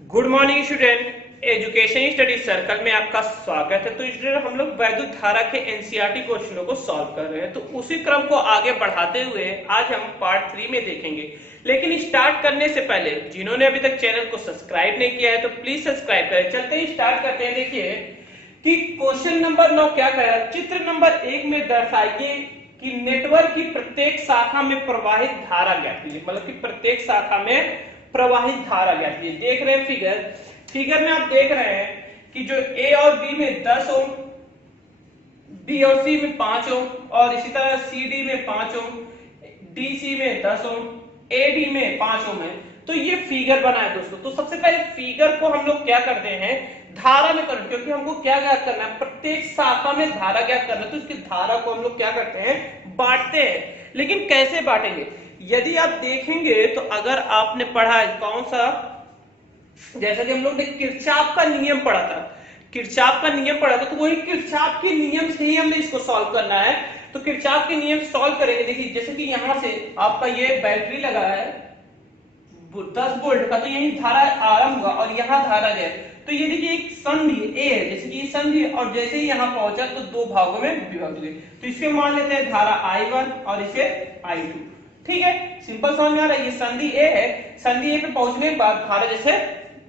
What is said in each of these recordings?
Good morning student. Education study circle में आपका स्वागत है। तो स्टूडेंट हम लोग वैद्युत धारा के एनसीईआरटी क्वेश्चनों को सॉल्व कर रहे हैं। तो उसी क्रम को आगे बढ़ाते हुए आज हम पार्ट 3 में देखेंगे। लेकिन स्टार्ट करने से पहले जिन्होंने अभी तक चैनल को सब्सक्राइब नहीं किया है तो प्लीज सब्सक्राइब करें। चलते ही स्टार्ट करते हैं। देखिए कि क्वेश्चन नंबर 9 क्या कह रहा है। चित्र नंबर 1 में दर्शाइए कि नेटवर्क की प्रत्येक शाखा में प्रवाहित धारा ज्ञात कीजिए। मतलब कि प्रत्येक शाखा में प्रवाहित धारा ज्ञात कीजिए। देख रहे हैं फिगर में आप देख रहे हैं कि जो ए और बी में 10 ओम, बी और सी में 5 ओम और इसी तरह सी डी में 5 ओम, डी सी में 10 ओम, ए डी में 5 ओम है। तो ये फिगर बना है दोस्तों। तो सबसे पहले फिगर को हम लोग क्या करते हैं, धारा में कन्वर्ट, क्योंकि हमको क्या ज्ञात करना है, प्रत्येक शाखा में धारा ज्ञात करना है। तो इसकी धारा को हम लोग क्या करते हैं, बांटते हैं। लेकिन कैसे बांटेंगे, यदि आप देखेंगे तो अगर आपने पढ़ा है कौन सा, जैसा कि हम लोग ने किरचॉफ का नियम पढ़ा था, किरचॉफ का नियम पढ़ा था, तो वही किरचॉफ के नियम से ही हमने इसको सॉल्व करना है। तो किरचॉफ के नियम सॉल्व करेंगे। देखिए जैसे कि यहां से आपका ये बैटरी लगा है 10 वोल्ट का, तो यही धारा आरंभ हुआ और यहाँ धारा गया। तो ये देखिए एक संधि ए है, जैसे कि ये संधि, और जैसे ही यहाँ पहुंचा तो दो भागों में विभक्त हुए। तो इसके मान लेते हैं धारा I1 और इसे I2। ठीक है, सिंपल समझ में आ रहा है। ये संधि ए है, संधि ए पे पहुंचने के बाद धारा जैसे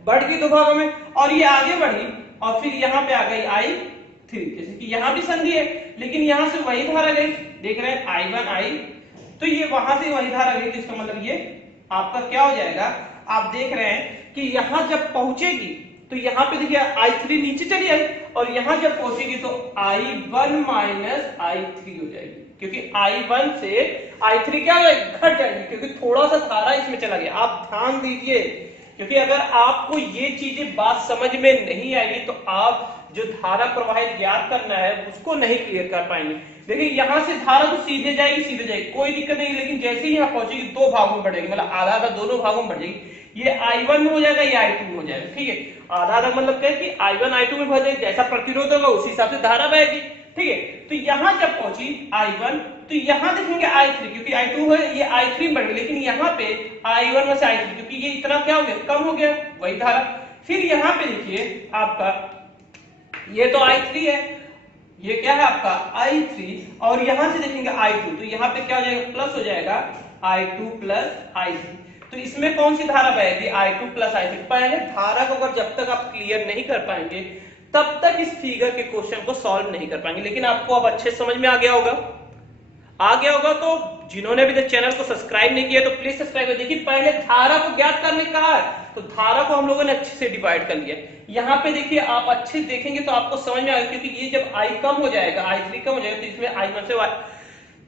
बढ़ गई दो भागों में और ये आगे बढ़ी और फिर यहाँ पे आ गई I3। जैसे कि यहाँ भी संधि है लेकिन यहाँ से वही धारा गई, देख रहे हैं I1 I, तो ये वहां से वही धारा गई। तो इसका मतलब ये आपका क्या हो जाएगा, आप देख रहे हैं कि यहां जब पहुंचेगी तो यहाँ पे देखिए I3 नीचे चली आई और यहां जब पहुंचेगी तो I1 माइनस I3 हो जाएगी, क्योंकि I1 से I3 क्या हो जाएगी, घट जाएगी, क्योंकि थोड़ा सा धारा इसमें चला गया। आप ध्यान दीजिए, क्योंकि अगर आपको ये चीजें बात समझ में नहीं आएगी तो आप जो धारा प्रवाहित ज्ञात करना है उसको नहीं क्लियर कर पाएंगे। देखिए यहां से धारा तो सीधे जाएगी, कोई दिक्कत नहीं, लेकिन जैसे ही यहाँ पहुंचेगी दो भागों में बढ़ेगी, मतलब आधा आधा दोनों भागों में बढ़ जाएगी। ये I1 में हो जाएगा, ये I2 में हो जाएगा। ठीक है, आधा आधा मतलब क्या है कि I1 I2 में बढ़ जाएगी, जैसा प्रतिरोध होगा उसी हिसाब से धारा बहेगी। ठीक है, तो यहां जब पहुंची I1 तो यहां देखेंगे I3, क्योंकि I2 है ये I3 बढ़ गई, लेकिन यहाँ पे I1 में से I3, क्योंकि ये इतना क्या हो गया, कम हो गया, वही धारा। फिर यहाँ पे देखिए आपका ये तो I3 है, ये क्या है आपका I3, और यहां से देखेंगे I2, तो यहाँ पे क्या हो जाएगा, प्लस हो जाएगा I2 प्लस I3। तो इसमें कौन सी धारा बहेगी, I2 प्लस I3। पहले धारा को अगर जब तक आप क्लियर नहीं कर पाएंगे तब तक इस फिगर के क्वेश्चन को सॉल्व नहीं कर पाएंगे। लेकिन आपको अब अच्छे समझ में आ गया होगा, तो जिन्होंने अभी तक चैनल को सब्सक्राइब नहीं किया तो प्लीज सब्सक्राइब कर। देखिए पहले धारा को ज्ञात करने कहा है, तो धारा को हम लोगों ने अच्छे से डिवाइड कर लिया। यहाँ पे देखिए आप अच्छे देखेंगे तो आपको समझ में आएगा, क्योंकि ये जब I कम हो जाएगा, I3 कम हो जाएगा, तो इसमें I1 से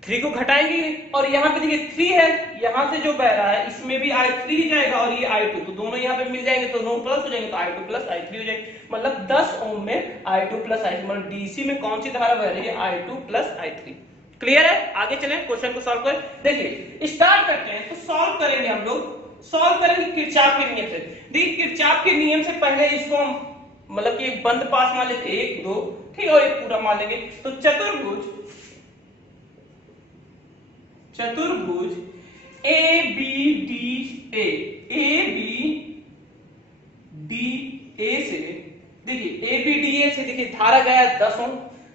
3 को घटाएंगे। और यहाँ पे देखिए 3 है, यहाँ से जो बह रहा है इसमें भी I3 ही जाएगा और ये I2, तो दोनों यहाँ पे मिल जाएंगे, तो दोनों प्लस हो जाएंगे, तो I2 प्लस I3 हो जाएगी। मतलब 10 ओम में I2 प्लस I3, मतलब डीसी में कौन सी धारा बह रही है, I2 प्लस I3। क्लियर है, आगे चलें क्वेश्चन को सॉल्व करें। देखिए स्टार्ट करते हैं। तो सॉल्व करेंगे, हम लोग सॉल्व करेंगे किरचॉफ के नियम से। देखिए किरचॉफ के नियम से पहले इसको हम मतलब कि बंद पास मान लेते, 1 2, ठीक, और एक पूरा मान लेंगे। तो चतुर्भुज ए बी डी ए से, देखिए ए बी डी ए से देखिए धारा गया 10 ओम।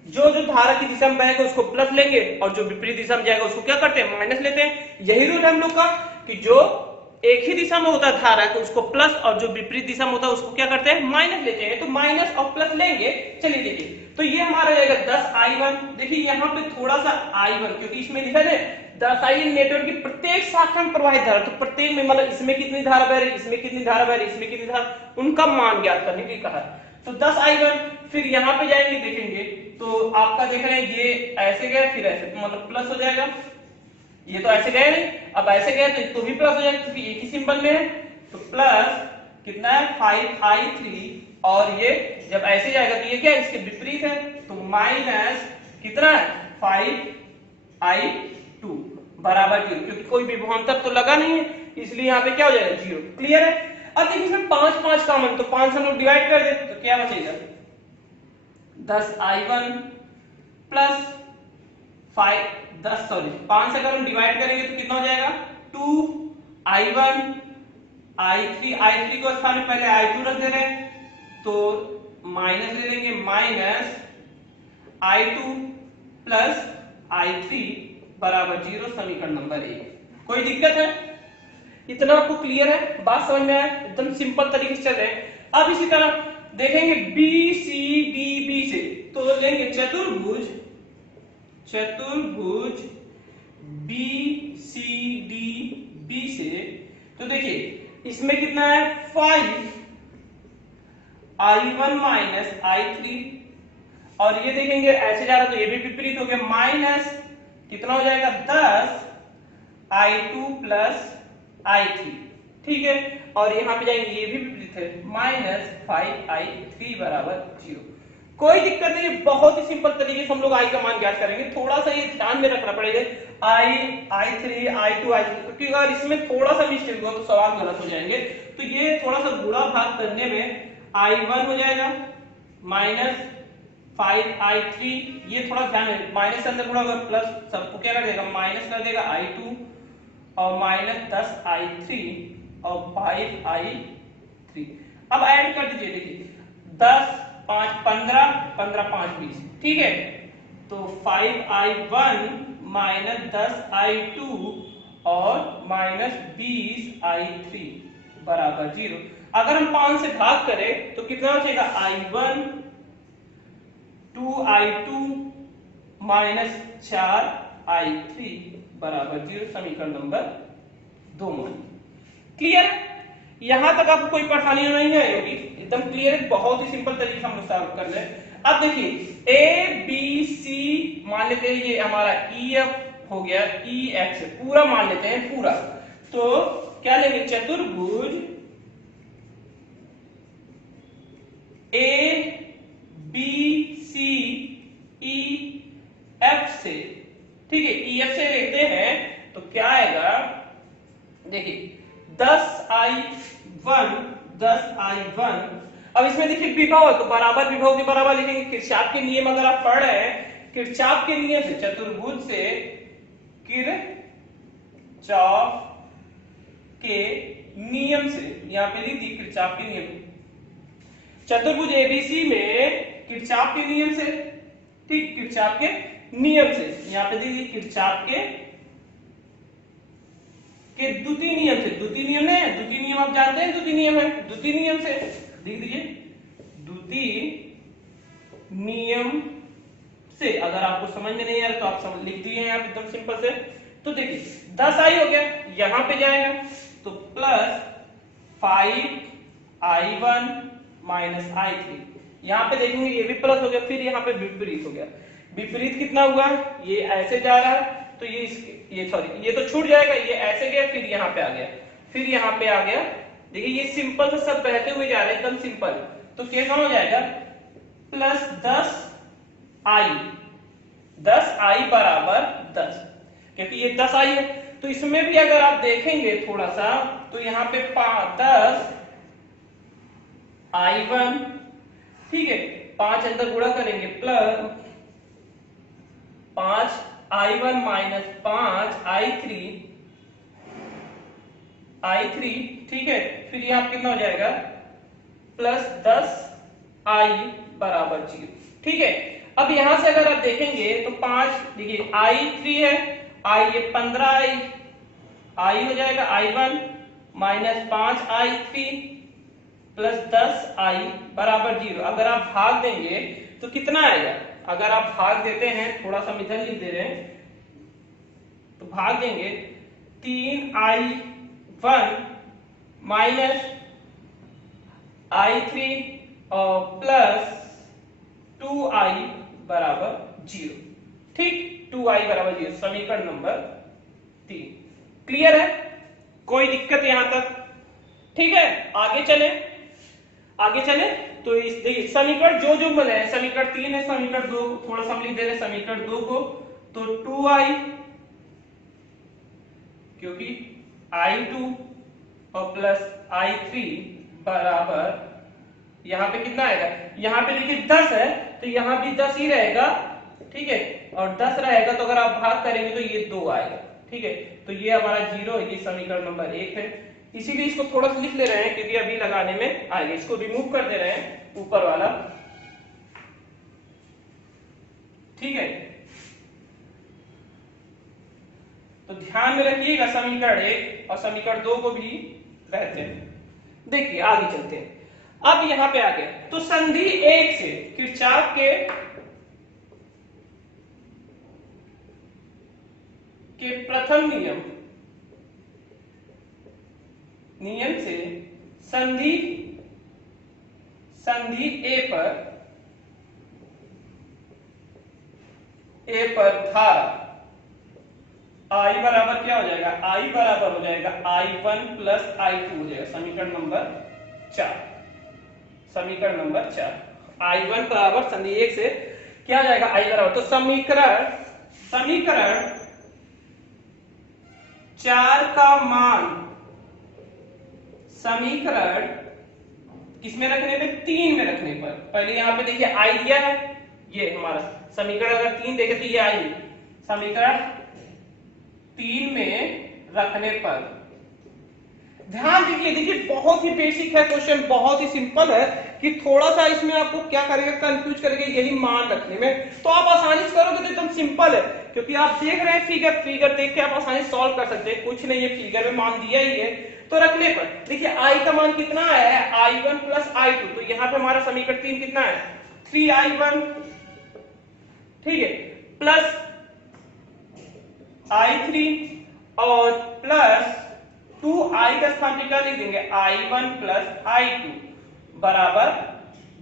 जो धारा की दिशा में बहेगा उसको प्लस लेंगे और जो विपरीत दिशा में जाएगा उसको क्या करते हैं, माइनस लेते हैं। यही रूल है हम लोग का कि जो एक ही दिशा में होता है धारा तो उसको प्लस, और जो विपरीत दिशा में होता है उसको क्या करते हैं, माइनस लेते हैं। तो माइनस और प्लस लेंगे। चलिए देखिए, तो ये हमारा जाएगा 10 I1। देखिए यहाँ पे थोड़ा सा I1, क्योंकि इसमें लिखा है दर्शाइए नेटवर्क की प्रत्येक शाखा में प्रवाहित धारा। तो प्रत्येक में मतलब इसमें कितनी धारा बह रही, इसमें कितनी धारा बह रही, इसमें कितनी धारा, उनका मान ज्ञात करने के लिए कहा। तो 10 I1, फिर यहाँ पे जाएंगे देखेंगे तो आपका देख रहे हैं ये ऐसे गया फिर ऐसे, तो मतलब प्लस हो जाएगा। ये तो ऐसे गए नहीं, अब ऐसे गए तो भी प्लस हो जाएगा, क्योंकि एक ही सिंबल में है। तो प्लस कितना है 5I3, और ये जब ऐसे जाएगा तो ये क्या है, इसके विपरीत है, तो माइनस कितना है 5I2 बराबर 0, क्योंकि कोई विभवांतर तो लगा नहीं है, इसलिए यहाँ पे क्या हो जाएगा 0। क्लियर है। अब देखिए इसमें 5 5 कॉमन, तो 5 हम लोग डिवाइड कर दे तो क्या बचेगा, 10 I1 प्लस 5 से अगर हम डिवाइड करेंगे तो कितना हो जाएगा 2I1 i3 को स्थान में पहले i2 रख दे रहे हैं तो माइनस ले लेंगे, माइनस i2 प्लस i3 बराबर 0, समीकरण नंबर 1। कोई दिक्कत है? इतना आपको क्लियर है? बात समझ में आया? एकदम सिंपल तरीके से चल रहे हैं। अब इसी तरह देखेंगे BCDB से, तो लेंगे चतुर्भुज BCDB से, तो देखिए इसमें कितना है 5i1 माइनस i3, और ये देखेंगे ऐसे जा रहा तो ये भी विपरीत हो गया, माइनस कितना हो जाएगा 10i2 प्लस i3, ठीक है। और यहाँ पे जाएंगे ये भी विपरीत है, माइनस 5i3 बराबर 0। कोई दिक्कत नहीं, बहुत ही सिंपल तरीके से हम लोग i का मान ज्ञात करेंगे। थोड़ा सा ये ध्यान में रखना पड़ेगा i3 i2 i3, क्योंकि अगर इसमें थोड़ा सा मिस्टेक हुआ तो सवाल गलत हो जाएंगे। तो ये थोड़ा सा गुणा भाग करने में i1 हो जाएगा माइनस 5i3, ये थोड़ा ध्यान है, माइनस के अंदर गुणा होगा प्लस सबको क्या कर देगा, माइनस कर देगा i2 और माइनस 10i3 और 5i3। अब ऐड कर दीजिए, देखिए 10 5 15 15 5 20, ठीक है। तो 5i1 माइनस 10i2 और माइनस 20i3 बराबर 0। अगर हम 5 से भाग करें तो कितना हो जाएगा, i1 2i2 माइनस 4i3 बराबर 0, समीकरण नंबर 2 मान। क्लियर? यहां तक आपको कोई परेशानी नहीं है होगी, एकदम क्लियर है, बहुत ही सिंपल तरीके से हम लोग सॉल्व कर रहे हैं। अब देखिए ए बी सी मान लेते हैं, ये हमारा ई एफ हो गया, ई एक्स पूरा मान लेते हैं पूरा, तो क्या लेंगे चतुर्भुज A B C E F से, ठीक है, ई एफ से लेते हैं तो क्या आएगा, देखिए 10i1 अब इसमें देखिए विभव है तो बराबर विभव के बराबर लिखेंगे। किरचॉफ के नियम अगर आप पढ़ रहे हैं, किरचॉफ के नियम से, चतुर्भुज से किरचॉफ के नियम से, यहां पे लिख दी किरचॉफ के नियम, चतुर्भुज एबीसी में किरचॉफ के नियम से, ठीक, किरचॉफ के नियम से, यहां पे दी किरचॉफ के द्वितीय नियम से, द्वितीय नियम है, द्वितीय नियम आप जानते हैं, द्वितीय नियम है, द्वितीय नियम से लिख दीजिए, द्वितीय नियम से। अगर आपको समझ में नहीं आ रहा तो आप समझ लिख दिए हैं एकदम सिंपल से। तो देखिए 10i हो गया, यहां पे जाएगा तो प्लस 5i1 माइनस i3, यहां पे देखेंगे ये भी प्लस हो गया, फिर यहां पे विपरीत हो गया, विपरीत कितना हुआ, ये ऐसे जा रहा है तो ये सॉरी ये तो छूट जाएगा, ये ऐसे गया फिर यहाँ पे आ गया, फिर यहाँ पे आ गया। देखिए ये सिंपल से सब बहते हुए जा रहे हैं, एकदम सिंपल। तो क्या हो जाएगा प्लस 10i बराबर 10, क्योंकि ये 10i है। तो इसमें भी अगर आप देखेंगे थोड़ा सा तो यहाँ पे 10i1, ठीक है, 5 अंदर गुणा करेंगे प्लस 5i1 माइनस 5i3, ठीक है, फिर यहाँ कितना हो जाएगा प्लस 10i बराबर 0, ठीक है। अब यहां से अगर आप देखेंगे तो 5, देखिए i3 है, i ये 15i हो जाएगा, i1 minus 5i3 plus 10i बराबर 0। अगर आप भाग देंगे तो कितना आएगा, अगर आप भाग देते हैं, थोड़ा सा इधर लिख दे रहे हैं, तो भाग देंगे 3i1 माइनस i3 और प्लस 2i बराबर 0, ठीक, 2i बराबर 0, समीकरण नंबर 3। क्लियर है? कोई दिक्कत यहां तक? ठीक है, आगे चले तो इस देखिए समीकरण जो बने हैं, समीकरण 3 है, समीकरण 2 थोड़ा सा हम लिख दे रहे हैं समीकरण 2 को, तो 2i, क्योंकि i2 और प्लस i3 बराबर, यहां पे कितना आएगा, यहां पे देखिए 10 है तो यहां भी 10 ही रहेगा, ठीक है, और 10 रहेगा तो अगर आप भाग करेंगे तो ये 2 आएगा, ठीक है। तो ये हमारा 0 है, ये समीकरण नंबर 1 है। इसीलिए इसको थोड़ा सा लिख ले रहे हैं क्योंकि अभी लगाने में आएगा। इसको रिमूव कर दे रहे हैं ऊपर वाला, ठीक है। तो ध्यान में रखिएगा समीकरण 1 और समीकरण 2 को भी रहते हैं। देखिए आगे चलते हैं। अब यहां पे आ गए तो संधि 1 से किरचॉफ के प्रथम नियम से संधि ए पर धारा I बराबर क्या हो जाएगा, I बराबर हो जाएगा I1 प्लस I2 हो जाएगा। समीकरण नंबर 4, समीकरण नंबर 4 I1 बराबर संधि 1 से क्या हो जाएगा, I बराबर, तो समीकरण 4 का मान समीकरण किसमें रखने पे, 3 में रखने पर, पहले यहां पे देखिए I दिया है, ये हमारा समीकरण अगर 3 देखे तो ये I, समीकरण 3 में रखने पर ध्यान दीजिए। देखिए बहुत ही बेसिक है क्वेश्चन, बहुत ही सिंपल है कि थोड़ा सा इसमें आपको क्या करेगा, कंफ्यूज करेगा यही मान रखने में। तो आप आसानी से करोगे तो एकदम सिंपल है, क्योंकि आप देख रहे हैं फिगर देख के आप आसानी से सॉल्व कर सकते हैं। कुछ नहीं है, फिगर में मान दिया ही है, तो रखने पर देखिए I का मान कितना है, I1 प्लस I2, तो यहाँ पे हमारा समीकरण 3 कितना है, 3I1, ठीक है, प्लस I3 और प्लस 2I का स्थान पे क्या लिख देंगे, I1 प्लस I2 बराबर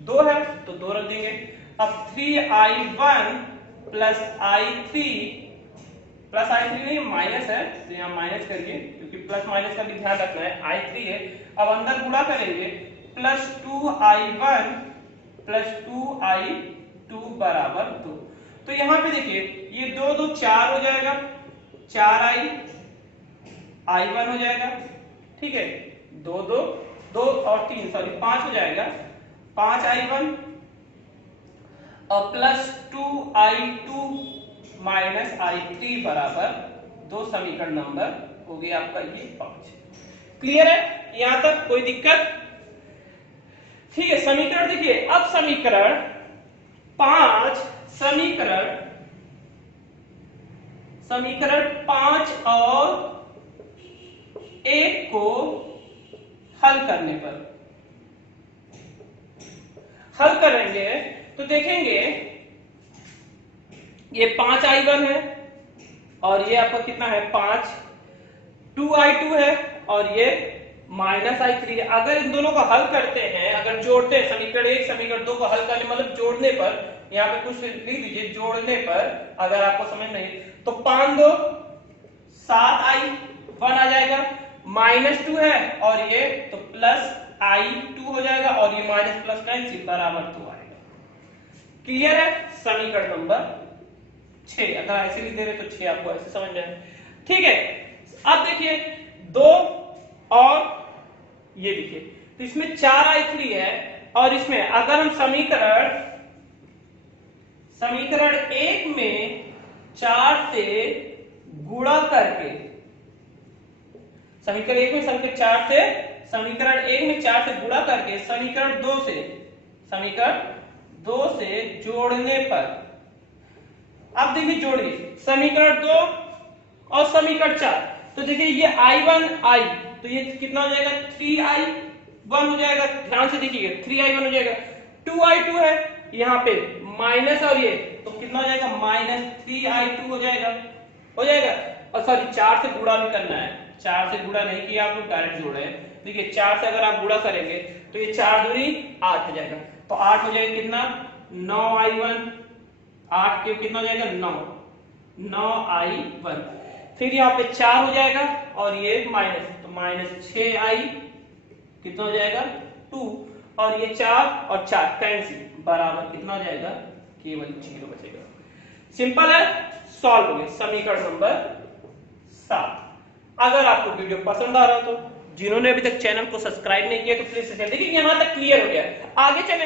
2 है, तो 2 रख देंगे। अब 3I1 प्लस I3 नहीं माइनस है, तो यहाँ माइनस करिए क्योंकि प्लस माइनस का भी ध्यान रखना है, I3 है। अब अंदर गुणा करेंगे, प्लस 2I1 प्लस 2I2 बराबर 2। तो यहाँ पे देखिए ये 2 2 4 हो जाएगा, 4I I1 हो जाएगा, ठीक है, 2 2 2 और 3 सॉरी 5 हो जाएगा, 5I1 और प्लस 2I2 माइनस I3 बराबर 2, समीकरण नंबर हो गया आपका ये 5। क्लियर है यहां तक, कोई दिक्कत, ठीक है। समीकरण देखिए, अब समीकरण 5 और 1 को हल करने पर हल करेंगे तो देखेंगे ये 5I1 है और ये आपका कितना है 5, 2I2 है और ये माइनस I3 है। अगर इन दोनों को हल करते हैं, अगर जोड़ते हैं समीकरण 1 समीकरण 2 को हल करने मतलब जोड़ने पर, यहाँ पे कुछ लिख दीजिए, जोड़ने पर अगर आपको समझ नहीं तो 5 2 7I1 आ जाएगा, माइनस 2 है और ये तो प्लस I2 हो जाएगा और ये माइनस प्लस कैंसिल बराबर 2 आएगा। क्लियर है, समीकरण नंबर 6, अगर ऐसे लिख दे रहे तो 6 आपको ऐसे समझ जाए, ठीक है। अब देखिए 2 और ये देखिए, तो इसमें 4I3 है और इसमें अगर हम समीकरण 1 में 4 से गुणा करके, समीकरण 1 में 4 से गुणा करके समीकरण 2 से जोड़ने पर, अब देखिए जोड़िए समीकरण 2 और समीकरण 4, तो देखिए ये I1 I, तो ये कितना हो जाएगा 3I1 हो जाएगा, ध्यान से देखिए 3I1 हो जाएगा, 2I2 है यहाँ पे माइनस और ये तो कितना हो जाएगा माइनस 3I2 हो जाएगा और सॉरी 4 से गुणा भी करना है, 4 से गुणा नहीं किया आप लोग डायरेक्ट जोड़े हैं। देखिए 4 से अगर आप गुणा करेंगे तो ये 4 दूनी 8 हो जाएगा, तो 8 हो जाएगा कितना 9I1, 8 के कितना हो जाएगा 9I1, फिर यहाँ पे 4 हो जाएगा और ये माइनस, तो माइनस 6I कितना हो जाएगा 2 और ये 4 और 4 कैंसिल बराबर कितना हो जाएगा, केवल 0 बचेगा। सिंपल है, सॉल्व हो गया समीकरण नंबर 7। अगर आपको वीडियो पसंद आ रहा हो तो जिन्होंने अभी तक चैनल को सब्सक्राइब नहीं किया तो प्लीज सब्सक्राइब। देखिए यहां तक क्लियर हो गया, आगे चले,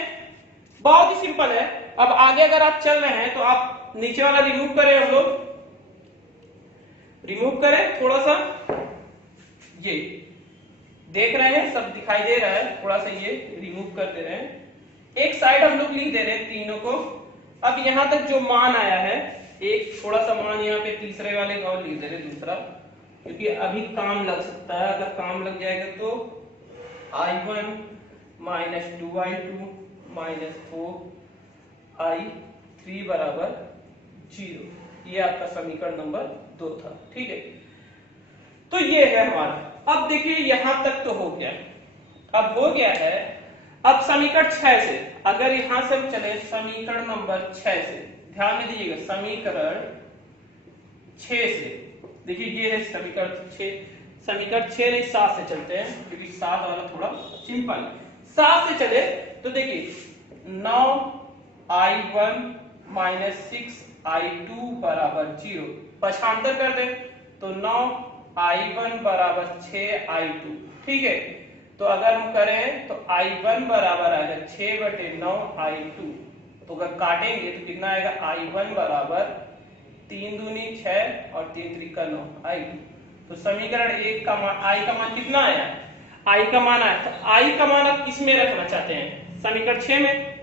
बहुत ही सिंपल है। अब आगे अगर आप चल रहे हैं तो आप नीचे वाला रिमूव करें, हम लोग रिमूव करें थोड़ा सा, ये देख रहे हैं, सब दिखाई दे रहा है, थोड़ा सा ये रिमूव कर दे रहे हैं। एक साइड हम लोग लिख दे रहे हैं तीनों को। अब यहां तक जो मान आया है, एक थोड़ा सा मान यहाँ पे तीसरे वाले का और लिख दे रहे दूसरा, क्योंकि अभी काम लग सकता है। अगर काम लग जाएगा तो I1 minus 2I2 minus 4I3 बराबर 0। ये आपका समीकरण नंबर 2 था। ठीक है, तो ये है हमारा। अब देखिए यहां तक तो हो गया, अब हो गया है। अब समीकरण 6 से, अगर यहां से हम चले समीकरण नंबर 6 से, ध्यान में दीजिएगा समीकरण 6 से, देखिए ये है समीकरण 6। समीकरण 6 नहीं 7 से चलते हैं, क्योंकि 7 वाला थोड़ा सिंपल है। 7 से चले तो देखिए 9I1 माइनस 6I2 बराबर 0। पक्षांतर कर दे तो 9I1 बराबर 6I2। ठीक है, तो अगर हम करें तो I1 बराबर आएगा 6/9I2। तो अगर काटेंगे तो कितना आएगा, I1 बराबर 3 दूनी 6 और 3 त्रिका 9 I2। तो समीकरण 1 का मान, I का मान कितना आया, I का मान आया। तो I का मान आप किस में रखना चाहते हैं, समीकरण 6 में।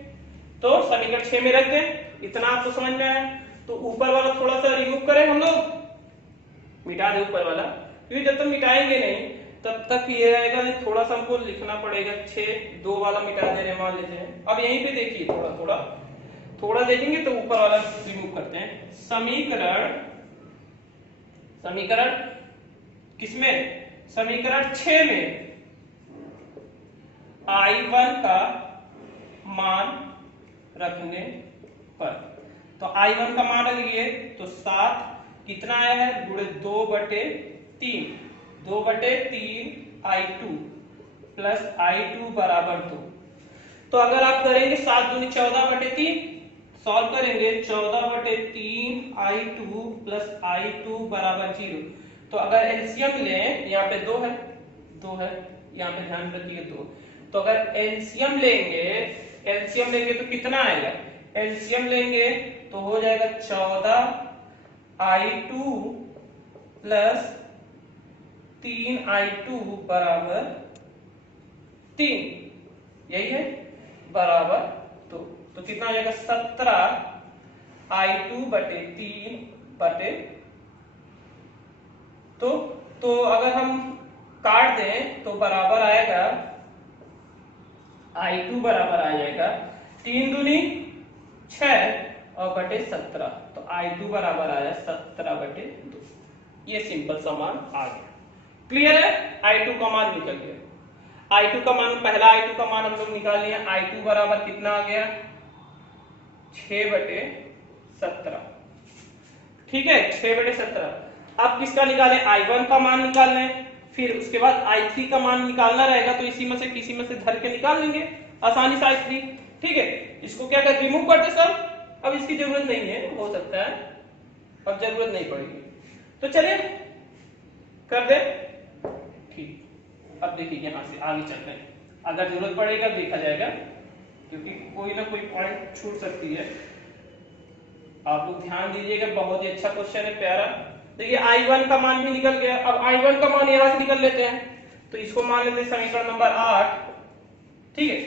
तो समीकरण 6 में रख दें, इतना आपको समझ में आया। तो ऊपर वाला थोड़ा सा रिमूव करें हम लोग, मिटा दे ऊपर वाला, क्योंकि जब तक मिटाएंगे नहीं तब तक ये रहेगा। थोड़ा सा हमको लिखना पड़ेगा। 6 2 वाला मिटा दे रहे मान लेते हैं। अब यहीं पे देखिए थोड़ा देखेंगे तो ऊपर वाला रिमूव करते हैं। समीकरण किसमें, समीकरण 6 में I1 का मान रखने पर, तो I1 का मान रख लिए तो 7 कितना आया है, गुणे 2/3, 2/3 I2 प्लस I2 बराबर 2। तो अगर आप करेंगे 7 दूनी 14/3, सॉल्व करेंगे 14/3 I2 प्लस I2 बराबर 0। तो अगर एलसीएम लें, यहाँ पे 2 है, यहाँ पे ध्यान रखिए 2। तो अगर एलसीएम लेंगे तो कितना आएगा, एलसीएम लेंगे तो हो जाएगा 14I2 प्लस 3I2 बराबर 3, यही है, बराबर तो कितना हो जाएगा 17I2/3 तो अगर हम काट दें तो बराबर आएगा, I2 बराबर आ जाएगा 3 दूनी 6 और बटे 17। तो I2 बराबर आया 17/2। ये सिंपल सा मान आ गया। क्लियर है, I2 का मान निकल गया। I2 का मान, पहला I2 का मान हम लोग निकाल लिया। I2 बराबर कितना आ गया, 6/17। ठीक है, 6/17। अब किसका निकालें, I1 का मान निकाल लें, फिर उसके बाद I3 का मान निकालना रहेगा। तो इसी में से किसी में से धर के निकाल लेंगे आसानी से I3। ठीक है, इसको क्या कर रिमूव कर दे सर, अब इसकी जरूरत नहीं है, हो सकता है अब जरूरत नहीं पड़ेगी। तो चलिए कर दे। ठीक, अब देखिए यहां से आगे चल रहे हैं, अगर जरूरत पड़ेगा देखा जाएगा, क्योंकि कोई ना कोई पॉइंट छूट सकती है। आप लोग ध्यान दीजिएगा, बहुत ही अच्छा क्वेश्चन है, प्यारा। देखिए I1 का मान भी निकल गया। अब I1 का मान यहां से निकल लेते हैं, तो इसको मान लेते हैं समीकरण नंबर 8। ठीक है,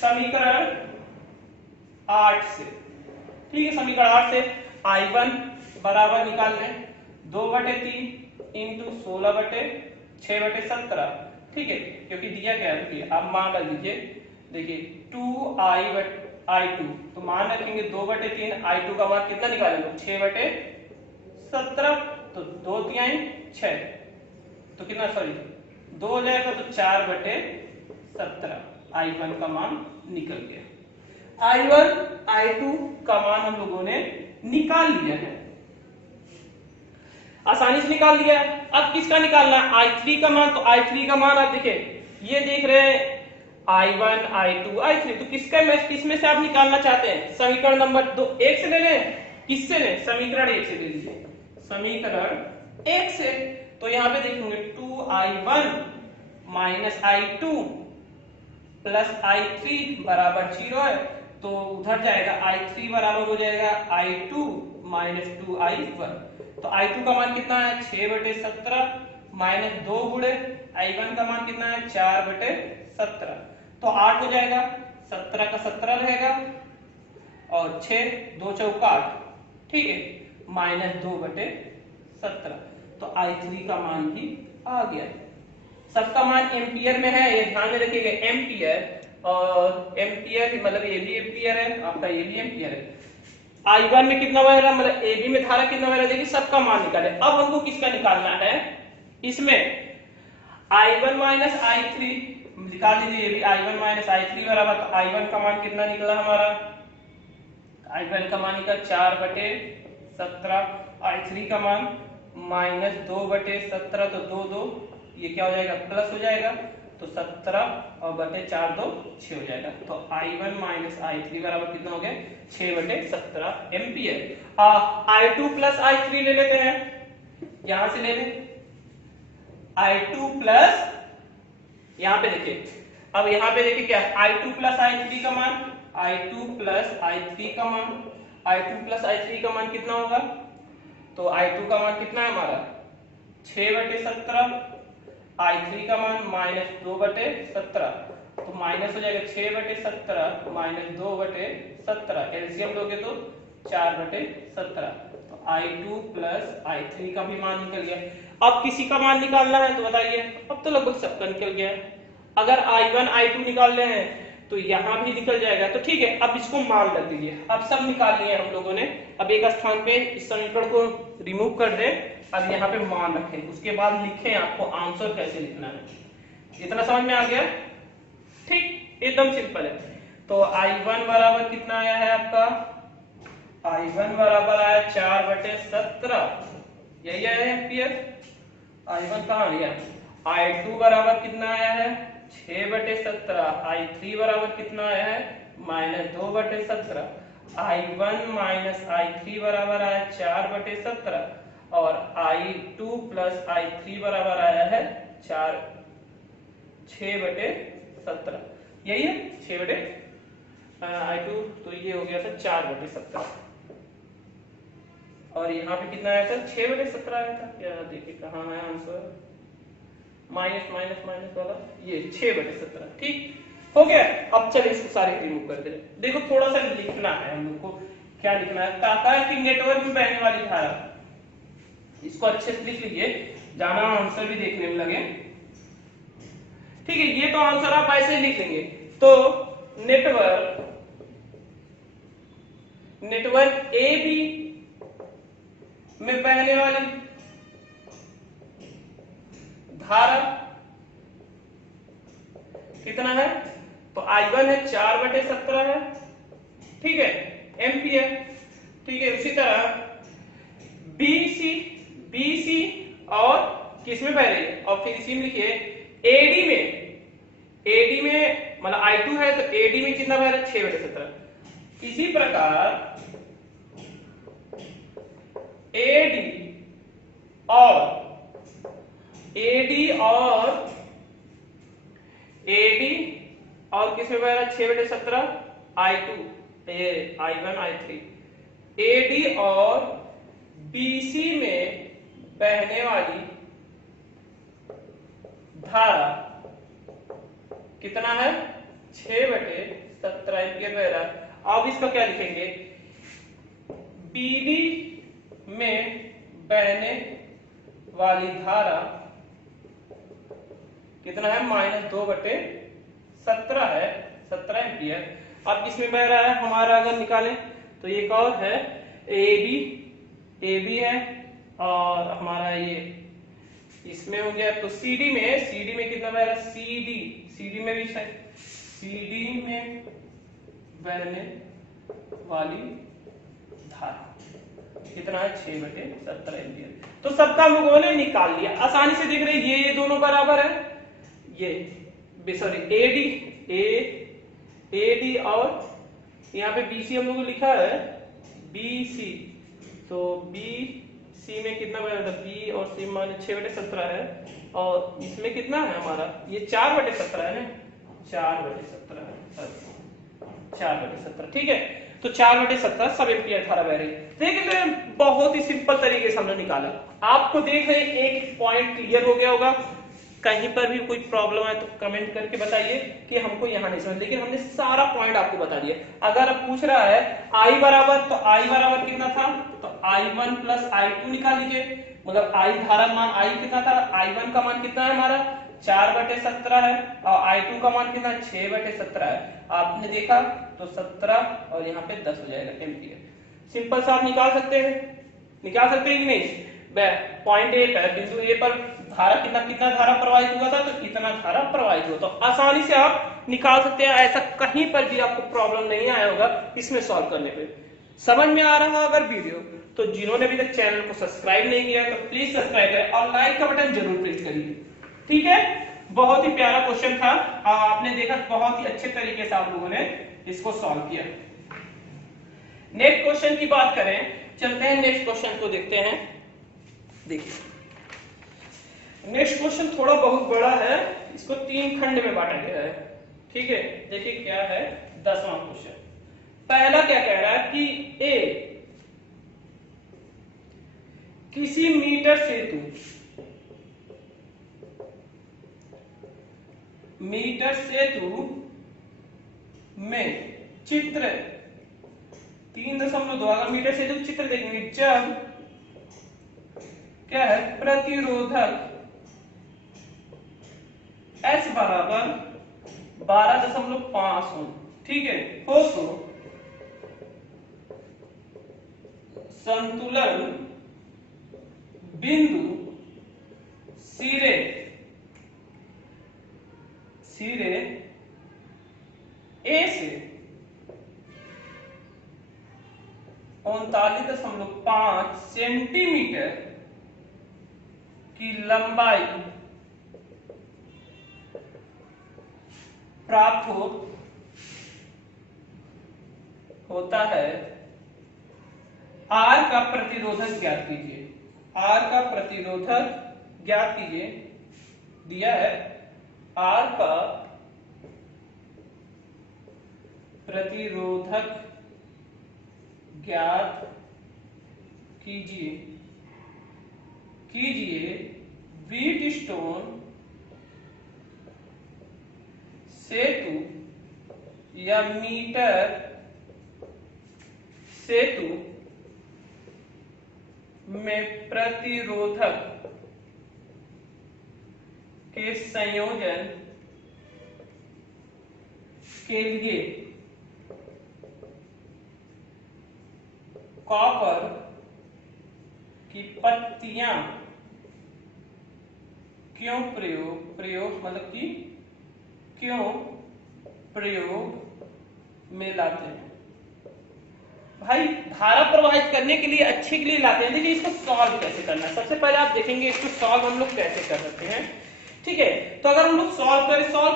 समीकरण 8 से, ठीक है, समीकरण 8 से I1 बराबर निकाल लें 2/3 इंटू 16/6/17। ठीक है, क्योंकि दिया क्या है, आप मान रख दीजिए। देखिए 2I2, तो मान रखेंगे 2/3, I2 का मान कितना निकालेंगे, 6/17। तो 2 तिहाई 6, तो कितना, सॉरी 2 हो जाएगा तो 4/17। I1 का मान निकल गया। I1 I2 का मान हम लोगों ने निकाल लिया है, आसानी से निकाल लिया है। अब किसका निकालना है, I3 का मान। तो I3 का मान आप देखिए, ये देख रहे हैं I1 I2 I3, तो किसमें से आप निकालना चाहते हैं, समीकरण नंबर 2 1 से ले लें, किससे लें, समीकरण 1 से ले लीजिए, समीकरण 1 से। तो यहाँ पे देखेंगे 2I1 minus I2 plus I3 बराबर 0 है, तो उधर जाएगा I3 बराबर हो जाएगा I2 माइनस 2I1। तो I2 का मान कितना है, 6/17 माइनस 2 गुणे I1 का मान कितना है 4/17, तो 8 हो जाएगा, 17 का 17 रहेगा और 6 2 चौका 8, ठीक है, -2/17, तो I3 का मान भी आ गया। सबका मान एम्पियर में है, ये ध्यान में रखिएगा, एम्पियर, और एम्पियर मतलब ये भी एम्पियर है, आपका ये भी एम्पियर है। I1 में कितना बह रहा है, मतलब AB में धारा कितना बह रहा है, देखिए सबका मान निकाले। अब हमको किसका निकालना है, इसमें I1 माइनस I3 निकाल दीजिए, ये भी I1 माइनस I3 बराबर, तो I1 का मान कितना निकला हमारा, I1 का मान निकला 4/17, I3 का मान -2/17, तो 2 ये क्या हो जाएगा, प्लस हो जाएगा, तो 17 और बटे 4 2 6 हो जाएगा, तो I1 माइनस I3 बराबर कितना हो गया 6/17 एम्पियर। I2 प्लस I3 ले लेते हैं, यहां से ले लें I2 प्लस, यहां पे देखिए, अब यहां पे देखिए क्या I2 प्लस I3 का मान, I2 प्लस I3 का मान, I2 प्लस I3 का मान कितना होगा, तो I2 का मान कितना है हमारा 6/17, I3 का मान -2/17, तो माइनस हो जाएगा 6/17 -2/17, एलसीएम लोगे तो 4/17, तो I2 प्लस I3 का भी मान निकल गया। अब किसी का मान निकालना है तो बताइए, अब तो लगभग सबका निकल गया है। अगर I1 I2 निकाल रहे हैं तो यहाँ भी निकल जाएगा, तो ठीक है, अब इसको मान रख दीजिए। अब सब निकाल लिए हम लोगों ने, अब एक स्थान पे इस समीकरण को रिमूव कर दें, अब यहाँ पे मान रखें, उसके बाद लिखें आपको आंसर कैसे लिखना है। इतना समझ में आ गया, ठीक, एकदम सिंपल है। तो I1 बराबर कितना आया है आपका, I1 बराबर आया 4/17, यही आया एम्पियर। I1 कहाँ लिया, I2 बराबर कितना आया है 6/17, I3 बराबर कितना आया है -2/17, I1 माइनस I3 बराबर आया 4/17, और I2 प्लस I3 बराबर आया है 6/17, यही है 6/I2, तो ये हो गया था 4/17, और यहाँ पे कितना आया था 6/17 आया था, क्या देखिए कहाँ है आंसर, माइनस माइनस माइनस वाला, ये 6/17, ठीक हो गया। अब चलिए इसको सारे रिमूव कर दे। देखो थोड़ा सा लिखना है हम लोग को, क्या लिखना है, ताकि कि नेटवर्क में बहने वाली धारा, इसको अच्छे से लिख लीजिए, जाना आंसर भी देखने में लगे, ठीक है। ये तो आंसर आप ऐसे लिख लेंगे, तो नेटवर्क ए बी में बहने वाली धारा कितना है, तो I1 है 4/17 है, ठीक है, एम्पियर, ठीक है। उसी तरह BC और किस में बह रही है, और फिर इसी में लिखिए AD में मतलब I2 है, तो AD में कितना बह रहा है 6/17। इसी प्रकार AD और किस में बह रहा है 6/17, I2, I1 I3, AD और BC में बहने वाली धारा कितना है 6/17 एम्पियर बह रहा है। अब इसका क्या लिखेंगे, BD में बहने वाली धारा कितना है -2/17 है, 17 एम्पियर। अब इसमें बह रहा है हमारा, अगर निकालें तो एक और है AB है, और हमारा ये इसमें हो गया, तो CD में कितना बह रहा है, CD में भी CD में बहने वाली धारा कितना है 6/17 एम्पियर। तो सबका हम लोगों ने निकाल लिया, आसानी से देख रहे हैं, ये दोनों बराबर है, ये सॉरी AD और यहाँ पे BC हम लोगों ने लिखा है BC, तो BC में कितना बनेगा, B और C मान 6/17 है, और इसमें कितना है हमारा, ये 4/17 है ना, 4/17 है, 4/17, ठीक है। तो 4/17 सब एम्पियर धारा बह रही है। देखिए बहुत ही सिंपल तरीके से हमने निकाला, आपको देख रहे एक पॉइंट क्लियर हो गया होगा। कहीं पर भी कोई प्रॉब्लम है तो कमेंट करके बताइए कि हमको यहाँ नहीं समझ, लेकिन हमने सारा पॉइंट आपको बता दिया। अगर अब पूछ रहा है I बराबर, तो I बराबर कितना था, तो I1 प्लस I2 निकाल लीजिए, मतलब I धारा मान I कितना था, I1 का मान कितना है हमारा 4/17 है, और I2 का मान कितना 6/17 है। आपने देखा तो 17 और यहाँ पे 10 हो जाएगा एम्पियर। सिंपल सा आप निकाल सकते हैं कि नहीं। पॉइंट ए पर, बिंदु ए पर धारा कितना धारा प्रवाहित हुआ था, तो इतना धारा प्रवाहित हुआ, तो आसानी से आप निकाल सकते हैं। ऐसा कहीं पर भी आपको प्रॉब्लम नहीं आया होगा इसमें सॉल्व करने पे। समझ में आ रहा अगर वीडियो, तो जिन्होंने अभी तक चैनल को सब्सक्राइब नहीं किया है तो प्लीज सब्सक्राइब करें और लाइक का बटन जरूर प्रेस करिए। ठीक है, बहुत ही प्यारा क्वेश्चन था, आपने देखा बहुत ही अच्छे तरीके से आप लोगों ने इसको सॉल्व किया। नेक्स्ट क्वेश्चन की बात करें, चलते हैं नेक्स्ट क्वेश्चन को देखते हैं। देखिए नेक्स्ट क्वेश्चन थोड़ा बहुत बड़ा है, इसको 3 खंड में बांटा गया है। ठीक है, देखिए क्या है 10वां क्वेश्चन। पहला क्या कह रहा है कि ए किसी मीटर सेतु में चित्र 3.2, अगर मीटर सेतु चित्र देखेंगे, जब क्या है प्रतिरोधक S बराबर 12.5 ओम, ठीक है, हो तो संतुलन बिंदु सिरे ए से 39.5 सेंटीमीटर की लंबाई प्राप्त होता है। R का प्रतिरोधक ज्ञात कीजिए। R का प्रतिरोधक ज्ञात कीजिए, दिया है R का प्रतिरोधक ज्ञात कीजिए व्हीटस्टोन सेतु या मीटर सेतु में प्रतिरोधक के संयोजन के लिए कॉपर की पत्तियां क्यों मतलब कि क्यों प्रयोग में लाते हैं। भाई धारा प्रवाहित करने के लिए, अच्छे के लिए लाते हैं। देखिए इसको सॉल्व कैसे करना है, सबसे पहले आप देखेंगे इसको सॉल्व हम लोग कैसे कर सकते हैं। ठीक है, तो अगर हम लोग सॉल्व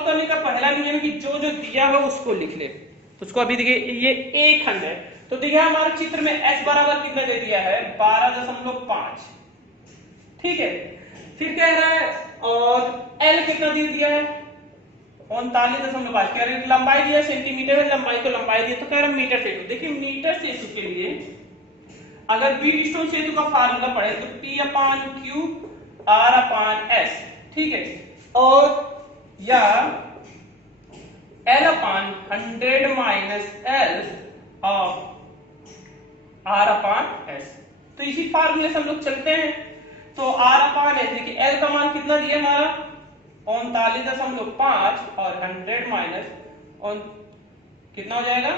करने का पहला नियम है कि जो दिया है उसको लिख ले। तो उसको अभी देखिए ये एक खंड है, तो देखिए हमारे चित्र में S बराबर कितना दे दिया है 12.5। ठीक है, फिर कह रहा है और L कितना दे दिया है 39.5, कह रहे लंबाई दिया सेंटीमीटर में, लंबाई को लंबाई दिया, तो कह रहा मीटर सेतु। देखिए मीटर सेतु के लिए अगर व्हीटस्टोन सेतु का फार्मूला पढ़े तो P/Q R/S, ठीक है, और या L/100 -L ऑफ R/S। तो इसी फार्मूले से हम लोग चलते हैं। तो R/S, देखिए L का मान कितना दिया हमारा 39.5 और 100 माइनस कितना हो जाएगा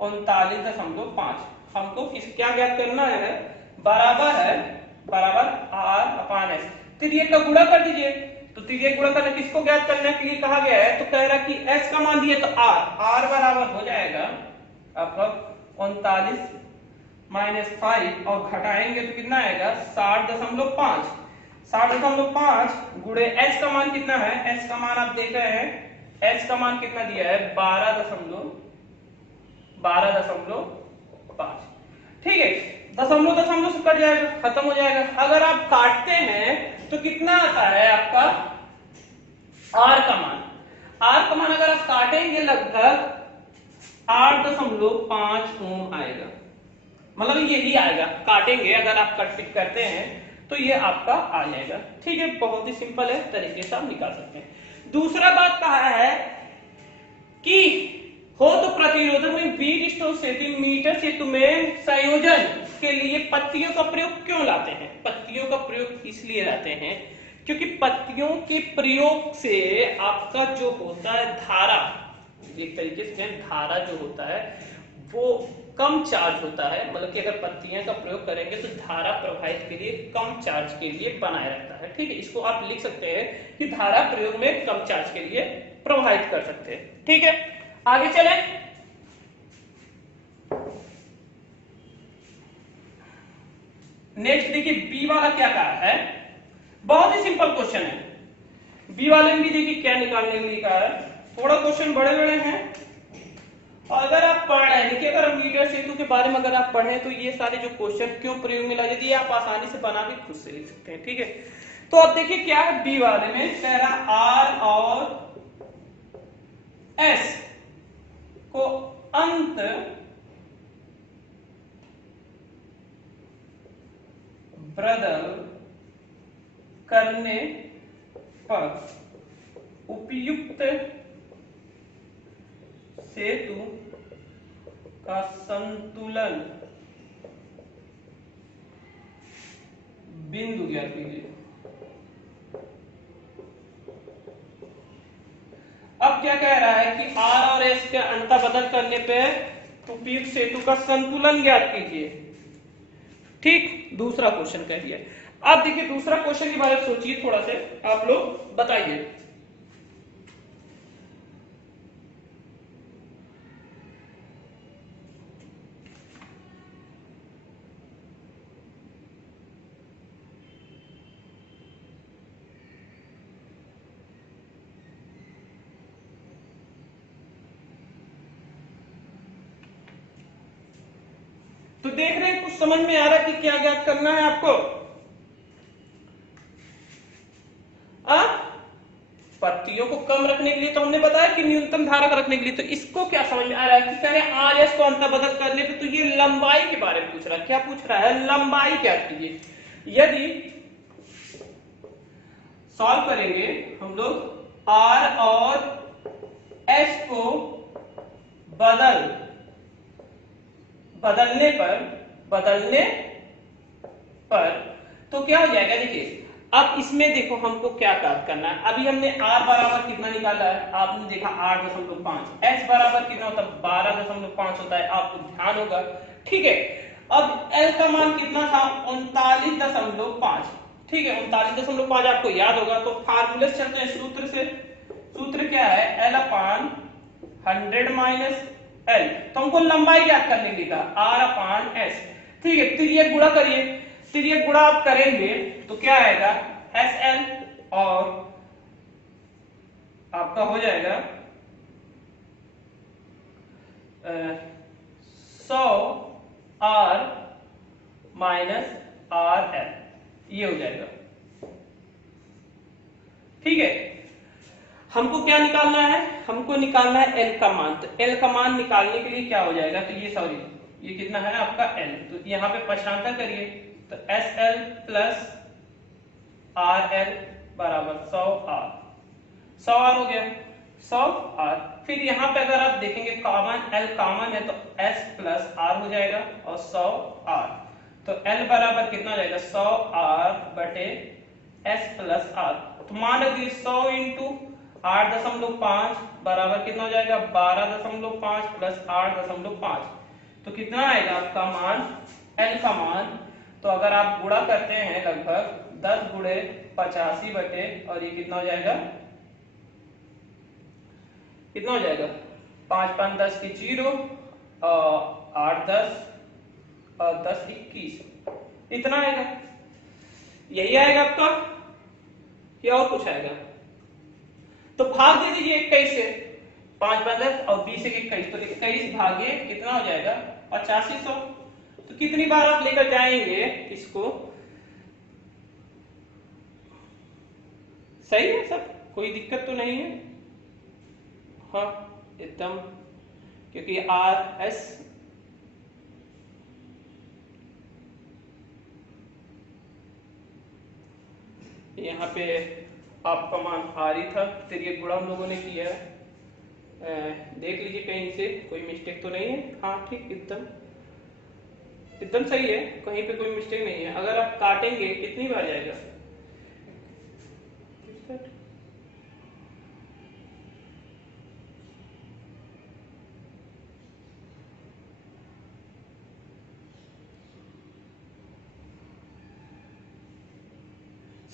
39.5। हमको क्या ज्ञात करना है, बराबर R/S। त्रिज्या का गुणा कर दीजिए। तो त्रिज्या गुणा करना किसको ज्ञात करने के लिए कहा गया है, तो कह रहा कि S का मान दिया तो R बराबर हो जाएगा आपका 39 - 5 और घटाएंगे तो कितना आएगा 60.5। 60.5 गुणे S का मान कितना है, S का मान आप देख रहे हैं, S का मान कितना दिया है 12.5। ठीक है, दशमलव से कट जाएगा, खत्म हो जाएगा। अगर आप काटते हैं तो कितना आता है आपका R का मान अगर आप काटेंगे लगभग 8.5 ओम आएगा, मतलब यही आएगा। काटेंगे अगर आप कट पिट करते हैं तो ये आपका आ जाएगा। ठीक है, बहुत ही सिंपल है, तरीके से आप निकाल सकते हैं। दूसरा बात कहा है कि हो तो प्रतिरोधक में 20 सेंटीमीटर सेतु में संयोजन के लिए पत्तियों का प्रयोग क्यों लाते हैं? पत्तियों का प्रयोग इसलिए लाते हैं क्योंकि पत्तियों के प्रयोग से आपका जो होता है धारा, एक तरीके से धारा जो होता है वो कम चार्ज होता है, मतलब कि अगर पत्तियां का प्रयोग करेंगे तो धारा प्रवाहित के लिए कम चार्ज के लिए बनाए रहता है। ठीक है, इसको आप लिख सकते हैं कि धारा प्रयोग में कम चार्ज के लिए प्रवाहित कर सकते हैं। ठीक है, आगे चले। नेक्स्ट देखिए, बी वाला क्या कहा है, बहुत ही सिंपल क्वेश्चन है। बी वाले में भी देखिए क्या निकालने के लिए कहा है, थोड़ा क्वेश्चन बड़े बड़े हैं। और अगर आप पढ़ रहे हैं कि अगर मीटर सेतु के बारे में अगर आप पढ़े तो ये सारे जो क्वेश्चन क्यों प्रयोग में लाए ये आप आसानी से बना के खुद से लिख सकते हैं। ठीक है, तो अब देखिए क्या है बी वाले में, पहला आर और एस को अंत बदल करने पर उपयुक्त सेतु का संतुलन बिंदु ज्ञात कीजिए। अब क्या कह रहा है कि आर और एस के अंतर बदल करने पे उपयुक्त सेतु का संतुलन ज्ञात कीजिए। ठीक, दूसरा क्वेश्चन कह दिया। अब देखिए दूसरा क्वेश्चन के बारे में सोचिए, थोड़ा से आप लोग बताइए। तो देख रहे हैं, कुछ समझ में आ रहा है कि क्या ज्ञात करना है आपको? पत्तियों को कम रखने के लिए तो हमने बताया कि न्यूनतम धारा रखने के लिए, तो इसको क्या समझ में आ रहा है कि कह रहे हैं आर एस को अंतर बदल करने पे, तो ये लंबाई के बारे में पूछ रहा है। क्या पूछ रहा है? लंबाई क्या कीजिए। यदि सॉल्व करेंगे हम लोग आर और एस को बदलने पर तो क्या हो जाएगा? देखिए अब इसमें देखो हमको क्या प्राप्त करना है। अभी हमने r बराबर कितना निकाला है, आपने देखा 8.5, s बराबर कितना होता है 12.5 होता है, आपको ध्यान होगा। ठीक है, अब l का मान कितना था 39.5। ठीक है, 39.5 आपको याद होगा। तो फार्मूले से चलते हैं सूत्र से। सूत्र क्या है? l अपान 100 माइनस l। तो हमको लंबाई ज्ञात करने के लिए कहा r अपान s। ठीक है, तिर्यक गुणा करिए, तिर्यक गुणा आप करेंगे तो क्या आएगा SL और आपका हो जाएगा 100 R माइनस RL, ये हो जाएगा। ठीक है, हमको क्या निकालना है? हमको निकालना है L का मान। तो L का मान निकालने के लिए क्या हो जाएगा? तो ये सॉरी ये कितना है आपका L, तो यहाँ पे पक्षांतर करिए तो SL प्लस RL बराबर 100R। 100R हो गया, 100R। फिर यहाँ पे अगर आप देखेंगे कॉमन L कॉमन है तो S प्लस R हो जाएगा और 100R। तो L बराबर कितना हो जाएगा 100R बटे S प्लस R। तो मान लीजिए 100 इंटू 8.5 बराबर कितना हो जाएगा 12.5 प्लस 8.5। तो कितना आएगा आपका मान L का मान? तो अगर आप गुणा करते हैं लगभग 10 गुणे 85 बटे, और ये कितना हो जाएगा? कितना हो जाएगा 5 5 10 की 0 और 8 10 और 10 21, इतना आएगा। यही आएगा आपका या और कुछ आएगा? तो भाग दे दीजिए 21 से, 5 5 10 और 20 से 21, तो 21 भागे कितना हो जाएगा 8500। तो कितनी बार आप लेकर जाएंगे इसको? सही है सब, कोई दिक्कत तो नहीं है? हाँ एकदम, क्योंकि आर एस यहाँ पे आपका मान आर ही था, फिर ये गुणा हम लोगों ने किया है। देख लीजिए कहीं से कोई मिस्टेक तो नहीं है। हाँ ठीक, एकदम एकदम सही है, कहीं पे कोई मिस्टेक नहीं है। अगर आप काटेंगे कितनी बार जाएगा?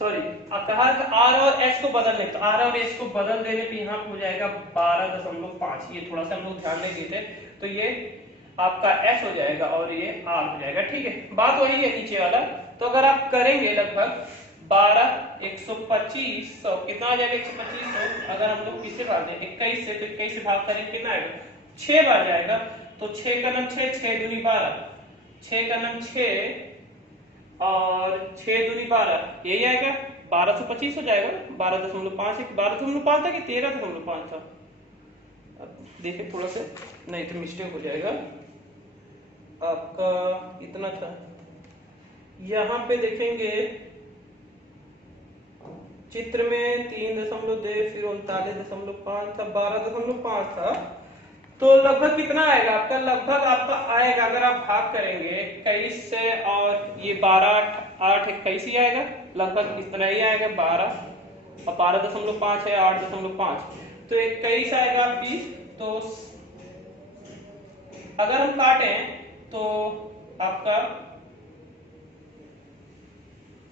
सॉरी, आर और एस को बदलने, तो आर और एस को बदल देने पे यहाँ हो जाएगा 12.5। ये थोड़ा सा हम लोग ध्यान नहीं देते, तो ये आपका एस हो जाएगा और ये आर हो जाएगा। ठीक है, बात वही है नीचे वाला। तो अगर आप करेंगे लगभग 12 125 100 कितना आ जाएगा? 125 अगर हम लोग किससे भाग दें 21 से, तो 21 से भाग करें कितना आएगा? 6 बार जाएगा। तो 6 का नम 6, 6 दूनी 12, 6 का नम 6 और 6 दूनी 12, यही आएगा 1225 हो जाएगा। 12.5 12.5 था कि 13.5 था? अब देखिए थोड़ा सा, नहीं तो मिस्टेक हो जाएगा आपका। इतना था, यहाँ पे देखेंगे चित्र में 3.2 फिर 39.5 था, 12.5 था। तो लगभग कितना आएगा आपका? लगभग आपका आएगा, अगर आप भाग करेंगे 21 से, और ये 12 8 21 ही आएगा, लगभग इतना ही आएगा। 12 और 12.5 है 8.5, तो 21 आएगा 20। तो अगर हम काटें तो आपका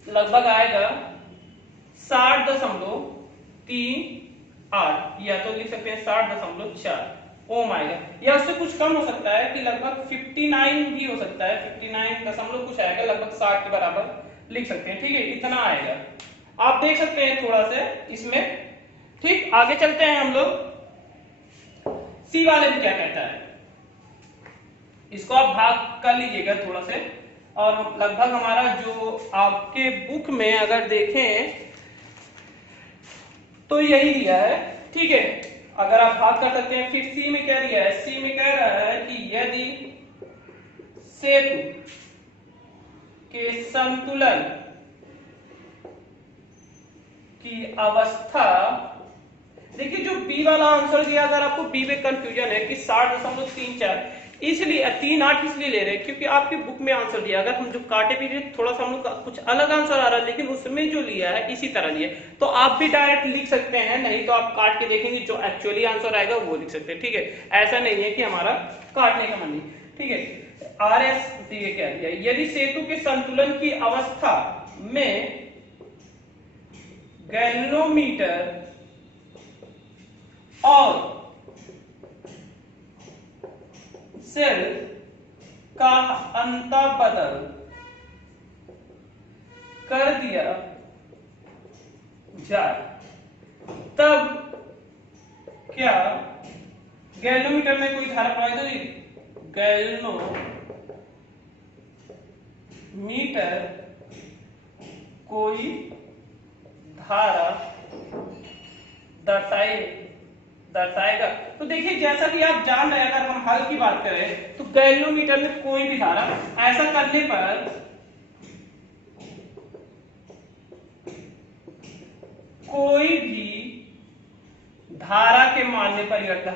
लगभग आएगा 60.38, या तो लिख सकते हैं 60.4 ओम आएगा, या उससे कुछ कम हो सकता है कि लगभग 59 भी हो सकता है। 59 दशमलव कुछ आएगा, लगभग 60 के बराबर लिख सकते हैं। ठीक है, इतना आएगा, आप देख सकते हैं थोड़ा सा इसमें। ठीक, आगे चलते हैं हम लोग। सी वाले में क्या कहता है, इसको आप भाग कर लीजिएगा थोड़ा से। और लगभग हमारा जो आपके बुक में अगर देखें तो यही दिया है। ठीक है, अगर आप भाग कर सकते हैं। फिर सी में क्या दिया है? सी में कह रहा है कि यदि सेतु के संतुलन की अवस्था, देखिए जो बी वाला आंसर दिया, अगर आपको बी में कंफ्यूजन है कि 60.34, इसलिए 38 इसलिए ले रहे हैं क्योंकि आपकी बुक में आंसर दिया। अगर हम जो काटे पीछे थोड़ा सा हम लोग कुछ अलग आंसर आ रहा है, लेकिन उसमें जो लिया है इसी तरह लिया, तो आप भी डायरेक्ट लिख सकते हैं, नहीं तो आप काट के देखेंगे जो एक्चुअली आंसर आएगा वो लिख सकते हैं। ठीक है, ऐसा नहीं है कि हमारा काटने का मन नहीं। ठीक है, आर एस दिए क्या दिया? यदि सेतु के संतुलन की अवस्था में गैल्वेनोमीटर और सेल का अंतर बदल कर दिया जाए, तब क्या गैल्वेनोमीटर में कोई धारा प्रवाहित होगी? गैल्वेनोमीटर कोई धारा दर्शाएगा। तो देखिए जैसा कि आप जान रहे हैं, अगर हम हल की बात करें तो गैल्वेनोमीटर में कोई भी धारा, ऐसा करने पर कोई भी धारा के मान में परिवर्तन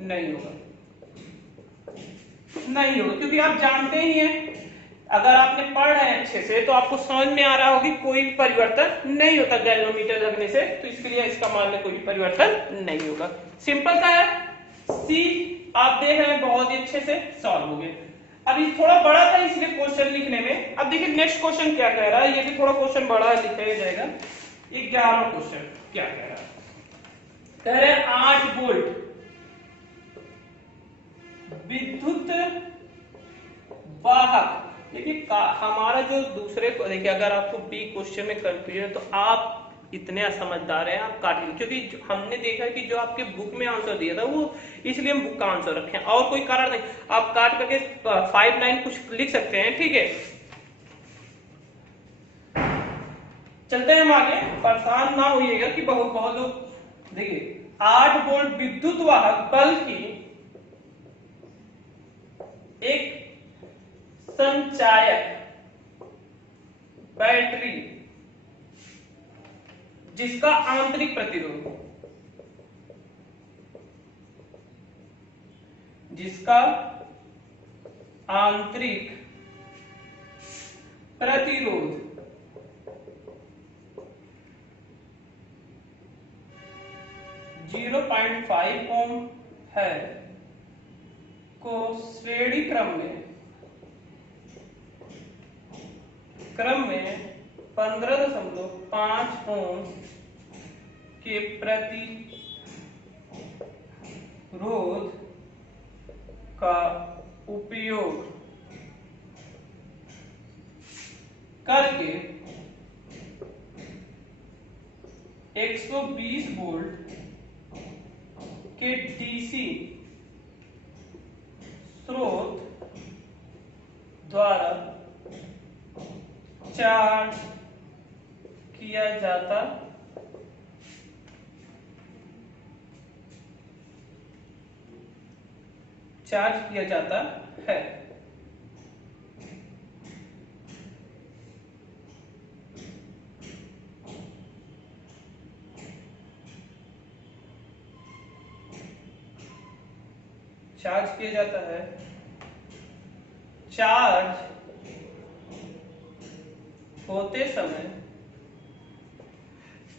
नहीं होगा, क्योंकि आप जानते ही हैं, अगर आपने पढ़ है अच्छे से तो आपको समझ में आ रहा होगी कोई भी परिवर्तन नहीं होता गैल्वेनोमीटर लगने से, तो इसके लिए इसका मान में कोई भी परिवर्तन नहीं होगा। सिंपल सा है। सी आप देख रहे हैं बहुत ही अच्छे से सॉल्व हो गए। अभी थोड़ा बड़ा था इसलिए क्वेश्चन लिखने में। अब देखिए नेक्स्ट क्वेश्चन क्या कह रहा है, ये भी थोड़ा क्वेश्चन बड़ा लिखा जाएगा। 11वां क्वेश्चन क्या कह रहा है? कह रहे 8 वोल्ट विद्युत वाहक। देखिए हमारा जो दूसरे को देखिए, अगर आपको बी क्वेश्चन में कंफ्यूजन है तो आप इतने समझदार हैं, आप काट लीजिए, क्योंकि हमने देखा कि जो आपके बुक में आंसर दिया था वो इसलिए हम बुक का आंसर रखे हैं, और कोई कारण नहीं। आप काट करके 5 लाइन कुछ लिख सकते हैं। ठीक है, चलते हैं हम आगे। परेशान ना होइएगा कि बहुत लोग। देखिए 8 वोल्ट विद्युत वाहक बल्कि एक संचायक बैटरी जिसका आंतरिक प्रतिरोध, जिसका आंतरिक प्रतिरोध 0.5 ओम है को श्रेणी क्रम में 15.5 ओम के प्रतिरोध का उपयोग करके 120 वोल्ट के डीसी स्रोत द्वारा चार्ज किया जाता है। चार्ज किया जाता है।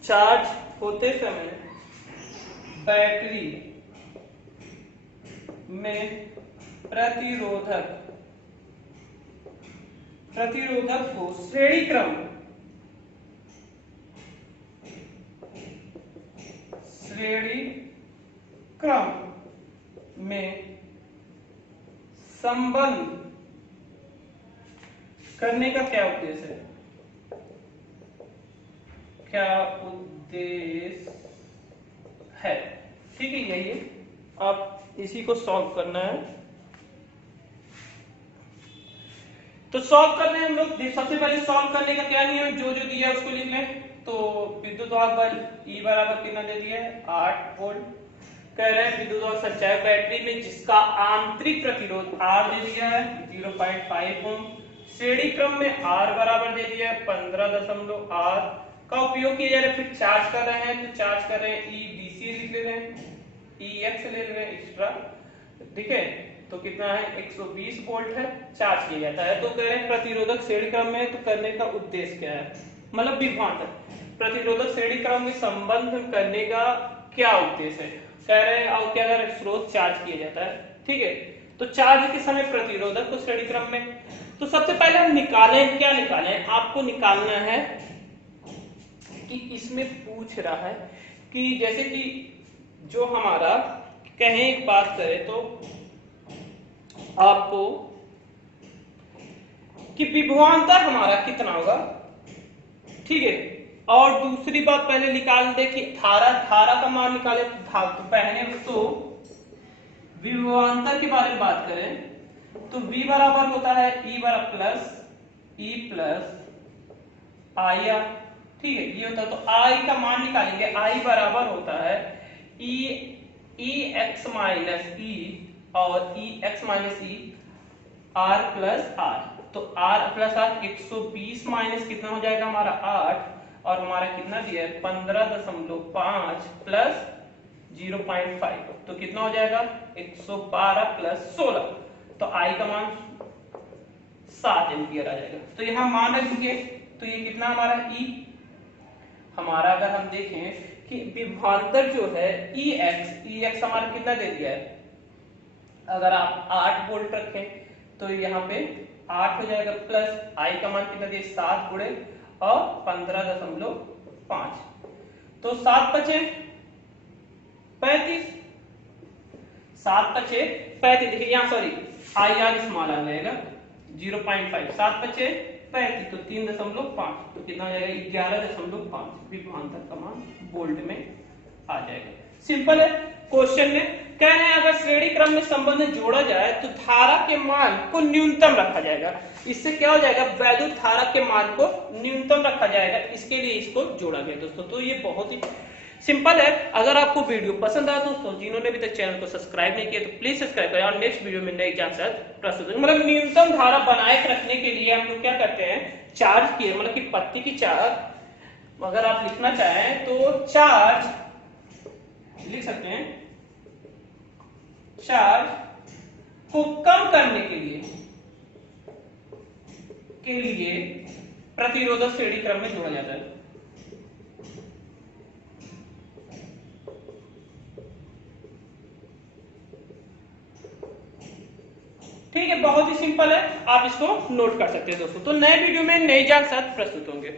चार्ज होते समय बैटरी में प्रतिरोधक को श्रेणी क्रम में संबंध करने का क्या उद्देश्य है। ठीक है, यही है, आप इसी को सॉल्व करना है। तो सॉल्व करने हम लोग सबसे पहले सॉल्व करने का क्या नियम, जो दिया है उसको लिख लें। तो विद्युत वाहक बल E बराबर कितना दे दिया है, 8 वोल्ट। कह रहे हैं विद्युत वाहक संचायक बैटरी में जिसका आंतरिक प्रतिरोध R दे दिया है 0.5 ओम, श्रेणी क्रम में R बराबर दे दिया है 15.8 का उपयोग किया जा रहा है। फिर चार्ज कर रहे हैं, तो चार्ज कर रहे हैं EDC लिख ले रहे हैं, EX ले रहे हैं एक्स्ट्रा, ठीक है। तो कितना है, 120 वोल्ट है, चार्ज किया जाता है। तो कह रहे हैं प्रतिरोधक श्रेणी क्रम में, तो करने का उद्देश्य क्या है, मतलब विभवांतर प्रतिरोधक श्रेणी क्रम में संबंध करने का क्या उद्देश्य है, कह रहे हैं। और क्या कर रहे हैं, स्रोत चार्ज किया जाता है, ठीक है। तो चार्ज के समय प्रतिरोधक को श्रेणी क्रम में, तो सबसे पहले हम क्या निकालें, आपको निकालना है कि इसमें पूछ रहा है कि जैसे कि जो हमारा कहें एक बात करें तो आपको कि विभवांतर हमारा कितना होगा, ठीक है। और दूसरी बात पहले निकाल दे कि धारा का मान निकाले। तो पहले तो विभवांतर के बारे में बात करें तो V बराबर होता है E प्लस I, ठीक है, ये होता है। तो I का मान निकालेंगे, I बराबर होता है EX माइनस E और EX minus E R plus R। तो R प्लस R 120 माइनस कितना हो जाएगा हमारा 8, और हमारा कितना दिया है 15.5 प्लस 0.5, तो कितना हो जाएगा 112 प्लस 16। तो I का मान 7 एम्पियर आ जाएगा। तो यहां मान रखेंगे, तो ये कितना हमारा E हमारा, अगर हम देखें कि विभवांतर जो है EX हमारा कितना दे दिया है, अगर आप 8 वोल्ट रखें तो यहाँ पे 8 हो जाएगा, प्लस I का मान कितना दिया 7 गुणे और 15.5, तो 7 बचे 35, 7 बचे 35। देखिए यहाँ सॉरी IR स्मॉल आ जाएगा 0.5, 7 बचे 35, तो 3.5, तो कितना हो जाएगा 11.5 विभवांतर का मान वोल्ट में आ जाएगा। सिंपल है। क्वेश्चन में कह रहे हैं अगर श्रेणी क्रम में संबंध जोड़ा जाए तो धारा के मान को न्यूनतम रखा जाएगा। इससे क्या हो जाएगा, वैद्युत धारा के मान को न्यूनतम रखा जाएगा, इसके लिए इसको जोड़ा गया दोस्तों। तो ये बहुत ही सिंपल है। अगर आपको वीडियो पसंद आया दोस्तों, जिन्होंने अभी तक चैनल को सब्सक्राइब नहीं किया तो प्लीज सब्सक्राइब करें, और नेक्स्ट वीडियो में नए एग्जाम के साथ प्रस्तुत, मतलब न्यूनतम धारा बनाए रखने के लिए हम लोग क्या करते हैं, चार्ज की है, मतलब कि पत्ती की चार्ज अगर आप लिखना चाहें तो चार्ज लिख सकते हैं, चार्ज को कम करने के लिए प्रतिरोधक श्रेणी क्रम में जोड़ा जाता है। ठीक है, बहुत ही सिंपल है, आप इसको नोट कर सकते हैं दोस्तों। तो नए वीडियो में नए जाल साथ प्रस्तुत होंगे।